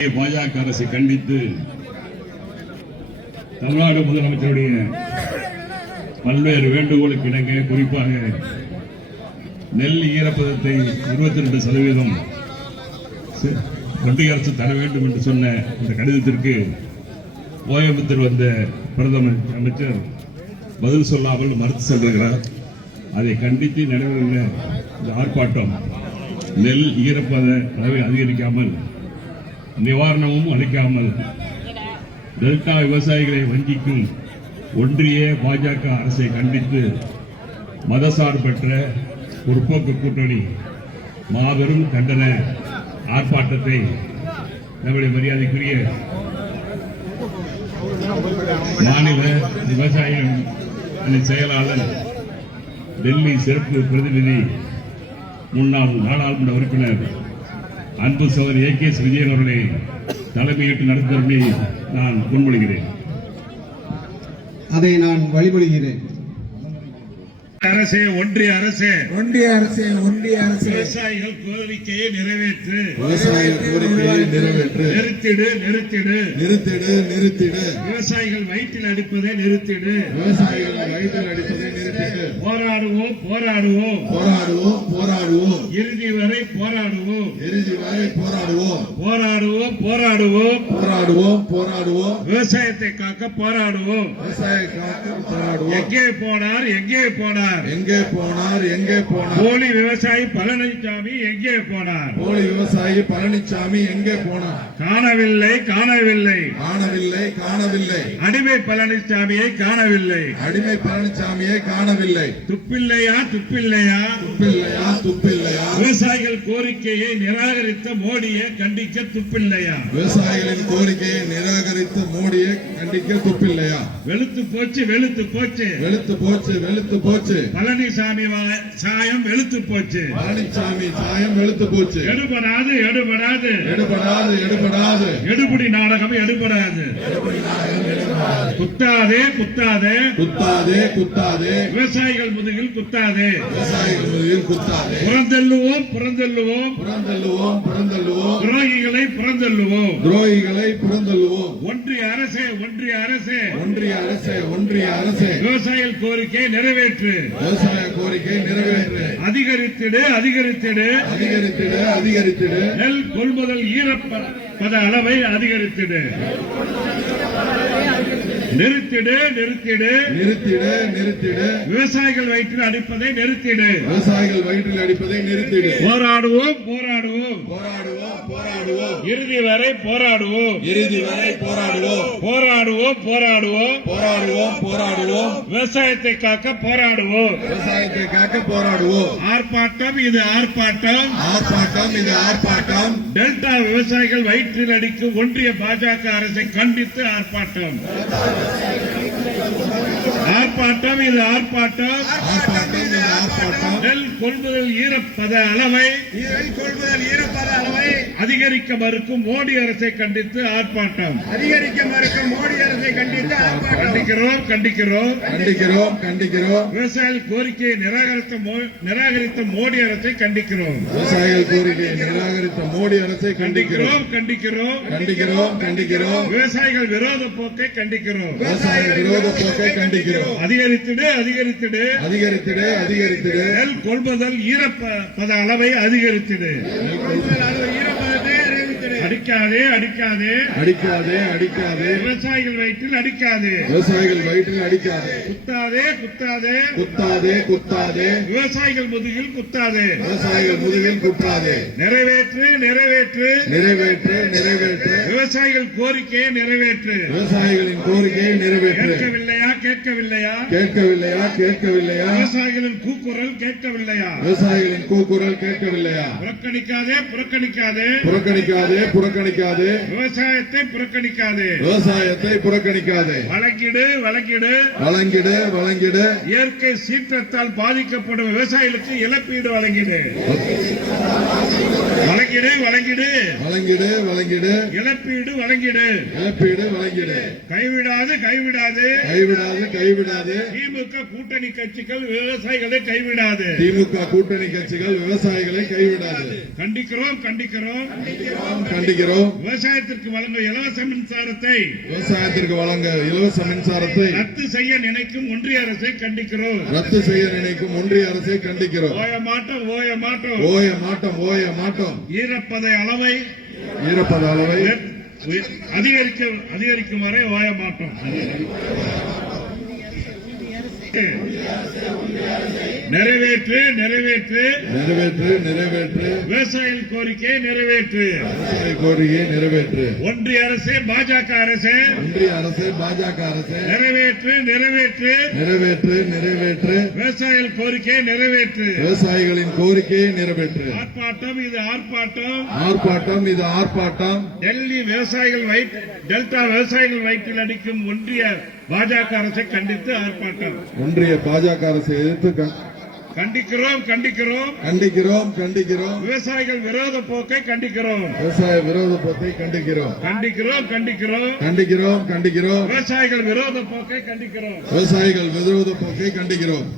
பாஜக அரசை கண்டித்து தமிழ்நாடு முதலமைச்சருடைய பல்வேறு வேண்டுகோளுக்கு இணங்க, குறிப்பாக நெல் ஈரப்பதத்தை 22% ஒன்றிய அரசு தர வேண்டும் என்று சொன்ன இந்த கடிதத்திற்கு கோயம்புத்தூர் வந்த பிரதமர் அமைச்சர் பதில் சொல்லாமல் மறுத்து சென்றிருக்கிறார். அதை கண்டித்து நடைபெறுகிற இந்த ஆர்ப்பாட்டம் நெல் ஈரப்பத அளவை அதிகரிக்காமல், நிவாரணமும் அளிக்காமல் டெல்டா விவசாயிகளை வஞ்சிக்கும் ஒன்றிய பாஜக அரசை கண்டித்து மதசார்பற்ற முற்போக்கு கூட்டணி மாபெரும் கண்டன ஆர்ப்பாட்டத்தை நம்முடைய மரியாதைக்குரிய மாநில விவசாய செயலாளர், டெல்லி சிறப்பு பிரதிநிதி, முன்னாள் நாடாளுமன்ற உறுப்பினர் அன்பு சகோதரி AKS விஜயன் அவர்களை தலைமையேற்று நடத்துவதை நான் முன்மொழிகிறேன். அதை நான் வழிமொழிகிறேன். அரசே, ஒன்றிய அரசே, ஒன்றிய அரசே, ஒன்றிய அரசே, விவசாயிகள் கோரிக்கையை நிறைவேற்று, விவசாயிகள் கோரிக்கையை நிறைவேற்று, நிறுத்திடு நிறுத்திடு நிறுத்திடு நிறுத்திடு, விவசாயிகள் வயிற்றில் அடிப்பதை நிறுத்திடு, விவசாயிகள் வயிற்றில் அடிப்பதை நிறுத்திடு, போராடுவோம் போராடுவோம் போராடுவோம் போராடுவோம், இறுதி வரை போராடுவோம், இறுதி வரை போராடுவோம், போராடுவோம் போராடுவோம், போராடுவோம் போராடுவோம், விவசாயத்தை காக்க போராடுவோம், விவசாய காக்க போராடுவோம். எங்கே போனார் எங்கே போனார், எங்கே போனார் எங்கே போனார், போலி விவசாயி பழனிசாமி எங்கே போனார், போலி விவசாயி பழனிசாமி எங்கே போனார், காணவில்லை காணவில்லை, காணவில்லை காணவில்லை, அடிமை பழனிசாமியை காணவில்லை, அடிமை பழனிசாமியை காணவில்லை, துப்பில்லையா துப்பில்லையா, துப்பில்லையா துப்பில்லையா, விவசாயிகள் கோரிக்கையை நிராகரித்த மோடியை கண்டிக்க துப்பில்லையா, விவசாயிகளின் கோரிக்கையை நிராகரித்த மோடியை கண்டிக்க துப்பில்லையா, வெளுத்து போச்சு வெளுத்து போச்சு, வெளுத்து போச்சு வெளுத்து போச்சு, பழனிசாமி சாயம் வெளுத்து போச்சு, பழனிசாமி சாயம் வெளுத்து போச்சு, எடுபடாது எடுபடாது எடுபடாது எடுபடாது, எடுபடி நாடகம் எடுபடாது, குத்தாதே குத்தாதே, குத்தாதே குத்தாதே, விவசாயிகள் முதுகில் குத்தாதே, விவசாயிகள் முதுகில் குத்தாதே, புறந்தள்ளுவோம் புறந்தள்ளுவோம், புறந்தள்ளுவோம் புறந்தள்ளுவோம், துரோகிகளை புறந்தள்ளுவோம், துரோகிகளை புறந்தள்ளுவோம். ஒன்றிய அரசே ஒன்றிய அரசே, ஒன்றிய அரசே, ஒன்றிய அரசே, விவசாயிகள் கோரிக்கை நிறைவேற்று, விவசாய கோரிக்கை நிறைவேற்று, அதிகரித்திடு அதிகரித்திடு, அதிகரித்திடு அதிகரித்திடு, நெல் கொள்முதல் ஈரப்பத அளவை அதிகரித்திடு, நிறுத்திடு நிறுத்திடு, நிறுத்திடு நிறுத்திடு, விவசாயிகள் வயிற்றில் அடிப்பதை நிறுத்திடு, விவசாயிகள் வயிற்றில் அடிப்பதை நிறுத்திடு, போராடுவோம் போராடுவோம், போராடுவோம் போராடுவோம், இறுதி வரை போராடுவோம், இறுதி வரை போராடுவோம், போராடுவோம் போராடுவோம், போராடுவோம் போராடுவோம், விவசாயத்தை காக்க போராடுவோம், விவசாயத்தை காக்க போராடுவோம். ஆர்ப்பாட்டம் இது ஆர்ப்பாட்டம், ஆர்ப்பாட்டம் இது ஆர்ப்பாட்டம், டெல்டா விவசாயிகள் வயிற்றில் அடிக்கும் ஒன்றிய பாஜக அரசை கண்டித்து ஆர்ப்பாட்டம், ஆர்ப்பாட்டம் இது ஆர்ப்பாட்டம், ஆர்ப்பாட்டம் இது ஆர்ப்பாட்டம், நெல் கொள்முதல் ஈரப்பத அளவை அதிகரிக்க மறுக்கும் மோடி அரசை கண்டித்து ஆர்ப்பாட்டம், அதிகரிக்க மறுக்கும் மோடி அரசை கண்டித்து கண்டிக்கிறோம் கண்டிக்கிறோம், கண்டிக்கிறோம் கண்டிக்கிறோம், விவசாயிகள் கோரிக்கையை நிராகரித்த மோடி அரசை கண்டிக்கிறோம், விவசாயிகள் கோரிக்கையை நிராகரித்த மோடி அரசை கண்டிக்கிறோம் கண்டிக்கிறோம், கண்டிக்கிறோம் கண்டிக்கிறோம், விவசாயிகள் விரோத போக்கை கண்டிக்கிறோம், விவசாய விரோத போக்கை கண்டிக்கிறோம், அதிகரித்திடு அதிகரித்திடு, அதிகரித்திடு அதிகரித்திடு, நெல் கொள்முதல் ஈரப்பத அளவை அதிகரித்திடு, ஈரப்பதத்தை அறிவித்தது. அடிக்காதே அடிக்காதே, அடிக்காதே அடிக்காதே, விவசாயிகள் வயிற்றில் அடிக்காதே, விவசாயிகள் வயிற்றில் அடிக்காதே, குத்தாதே குத்தாதே, குத்தாதே குத்தாதே, விவசாயிகள் முதுகில் குத்தாதே, விவசாயிகள் முதுகில் குத்தாதே, நிறைவேற்று நிறைவேற்று, நிறைவேற்று நிறைவேற்று, விவசாயிகள் கோரிக்கையை நிறைவேற்று, விவசாயிகளின் கோரிக்கையை நிறைவேற்று, கேட்கவில்லையா கேட்கவில்லையா, கேட்கவில்லையா கேட்கவில்லையா, விவசாயிகளின் கூக்குரல் கேட்கவில்லையா, விவசாயிகளின் கூக்குரல் கேட்கவில்லையா, புறக்கணிக்காதே புறக்கணிக்காதே, புறக்கணிக்காதே புறக்கணிக்காதே, விவசாயத்தை புறக்கணிக்காதே, விவசாயத்தை புறக்கணிக்காதே, வழங்கிடு வழங்கிடு, வழங்கிடு வழங்கிடு, இயற்கை சீற்றத்தால் பாதிக்கப்படும் விவசாயிகளுக்கு இழப்பீடு வழங்கிடு, வழங்கிடு வழங்கிடு, வழங்கிடு வழங்கிடு, இழப்பீடு இழப்பீடு வழங்கிடு. இழப்பீடு வழங்கிடு. கைவிடாது கைவிடாது. கைவிடாது கைவிடாது. திமுக கூட்டணி கட்சிகள் விவசாயிகளை கைவிடாது. திமுக கூட்டணி கட்சிகள் விவசாயிகளை கைவிடாது. கண்டிக்கிறோம் கண்டிக்கிறோம். கண்டிக்கிறோம். விவசாயத்திற்கு வழங்க இலவச மின்சாரத்தை விவசாயத்திற்கு வழங்க இலவச மின்சாரத்தை ரத்து செய்ய நினைக்கும் ஒன்றிய அரசை கண்டிக்கிறோம். ரத்து செய்ய நினைக்கும் ஒன்றிய அரசை கண்டிக்கிறோம். ஓய மாட்டோம் ஓய மாட்டோம். ஓய மாட்டோம் ஓய மாட்டோம். ஈரப்பதை அளவை ஈரப்பத அளவை அதிகரிக்கும் வரை ஓய மாட்டோம். நிறைவேற்று நிறைவேற்று. நிறைவேற்று நிறைவேற்று. விவசாயிகள் கோரிக்கையை நிறைவேற்று. விவசாய கோரிக்கையை நிறைவேற்று. ஒன்றிய அரசே பாஜக அரசே ஒன்றிய அரசு பாஜக அரசு நிறைவேற்று நிறைவேற்று. நிறைவேற்று நிறைவேற்று. விவசாயிகள் கோரிக்கையை நிறைவேற்று. விவசாயிகளின் கோரிக்கையை நிறைவேற்று. ஆர்ப்பாட்டம் இது ஆர்ப்பாட்டம். ஆர்ப்பாட்டம் இது ஆர்ப்பாட்டம். டெல்லி விவசாயிகள் டெல்டா விவசாயிகள் வயிற்றில் அடிக்கும் ஒன்றிய பாஜக அரசை கண்டித்து ஆர்ப்பாட்டம். ஒன்றிய பாஜக அரசை எதிர்த்து கண்டிக்கிறோம் கண்டிக்கிறோம். கண்டிக்கிறோம் கண்டிக்கிறோம். விவசாயிகள் விரோத போக்கை கண்டிக்கிறோம். விவசாய விரோத போக்கை கண்டிக்கிறோம். கண்டிக்கிறோம் கண்டிக்கிறோம். கண்டிக்கிறோம் கண்டிக்கிறோம். விவசாயிகள் விரோத போக்கை கண்டிக்கிறோம். விவசாயிகள் விரோத போக்கை கண்டிக்கிறோம்.